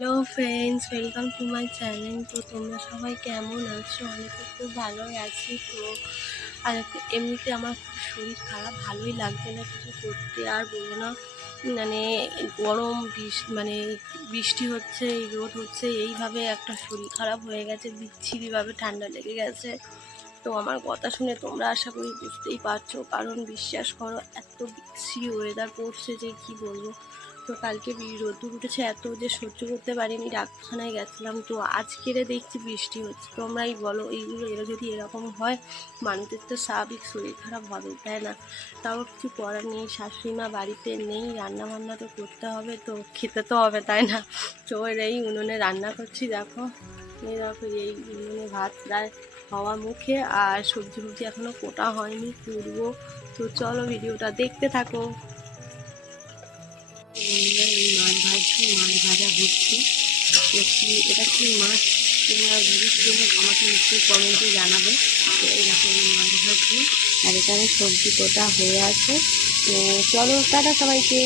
Hello friends, welcome to my channel. তো তোমরা সবাই কেমন আছো? তো খুব ভালোই আছি। তো আর এমনিতে আমার খুব শরীর খারাপ, ভালোই লাগছে না কিছু করতে। আর বলব না মানে গরম মানে বৃষ্টি হচ্ছে, এই রোদ হচ্ছে, এইভাবে একটা শরীর খারাপ হয়ে গেছে, বিচ্ছিরিভাবে ঠান্ডা লেগে গেছে। তো আমার কথা শুনে তোমরা আশা করি বুঝতেই পারছ, কারণ বিশ্বাস করো, এত বিচ্ছিরি ওয়েদার পড়ছে যে কি বলব। তো কালকে রোদ্দুর উঠেছে, এত যে সহ্য করতে পারিনি, ডাক্তারখানায় গেছিলাম, তো আজকেরে দেখছি বৃষ্টি হচ্ছে। তোমরাই বলো, এইগুলো এরা যদি এরকম হয়, মানুষের তো স্বাভাবিক শরীর খারাপ হবে, তাই না? তাও কিছু করার নেই শাশুড়ি মা বাড়িতে নেই রান্না বান্না তো করতে হবে, তো খেতে তো হবে, তাই না? তো এই উনুনে রান্না করছি, দেখো। এই দেখো, এই উনুনে ভাত প্রায় হওয়া মুখে, আর সবজি ফবজি এখনও কোটা হয়নি করব তো চলো ভিডিওটা দেখতে থাকো। বন্ধুরা, এই মাছ ভাজছি মাছ ভাজা হচ্ছে তো এটা কি মাছ তোমরা জিজ্ঞেস আমাকে নিশ্চয়ই কমেন্টে জানাবে তো এরকম মাছ ভাজছি আর এখানে সবজি কোটা হয়ে আছে। তো চলো টাটা সবাইকে।